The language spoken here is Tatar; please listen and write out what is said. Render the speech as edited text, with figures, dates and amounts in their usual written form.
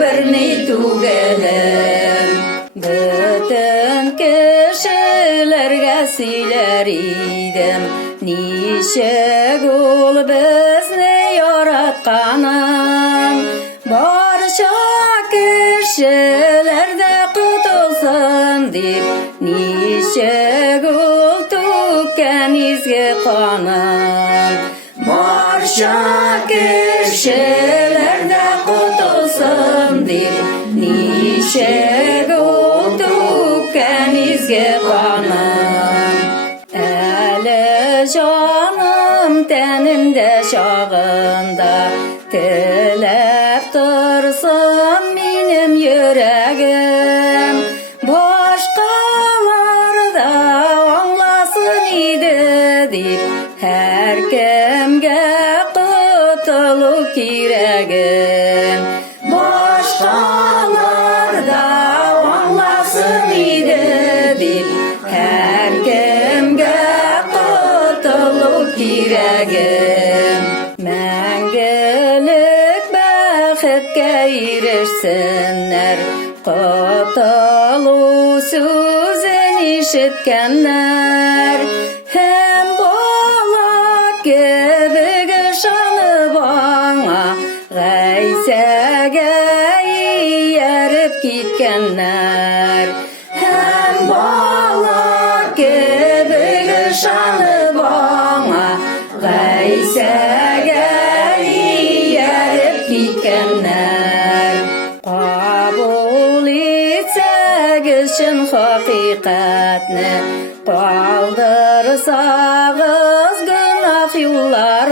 birni tugelim. Bütün kişilerge söyler idim, nice gul bizni yaratkanım. Barça kişilerde kutulsun dip, nice gul tukken izge kanım. Barça kişilerde kutulsun dip, nice gul tukken izge kanım. Eli canım tenimde şağında, tilep dursun benim yüreğim. Başkalar da anlasın idi dip, her kimge kutuluk kiregim. Başkalar da anlasın idi dip, her kimge kutuluk kiregim. Мәңгілік бәхетке ерішсінер, құтылу сөзін ишіткенler. Hem бала кебігі жанып аңа, ғайсәге еріп кеткенler. Hem bala kebігі жанып аңа, ғайсәге еріп кеткенler. Қабыл етсәг үшін хақиқатны, қалдырсағыз гүнах юллар.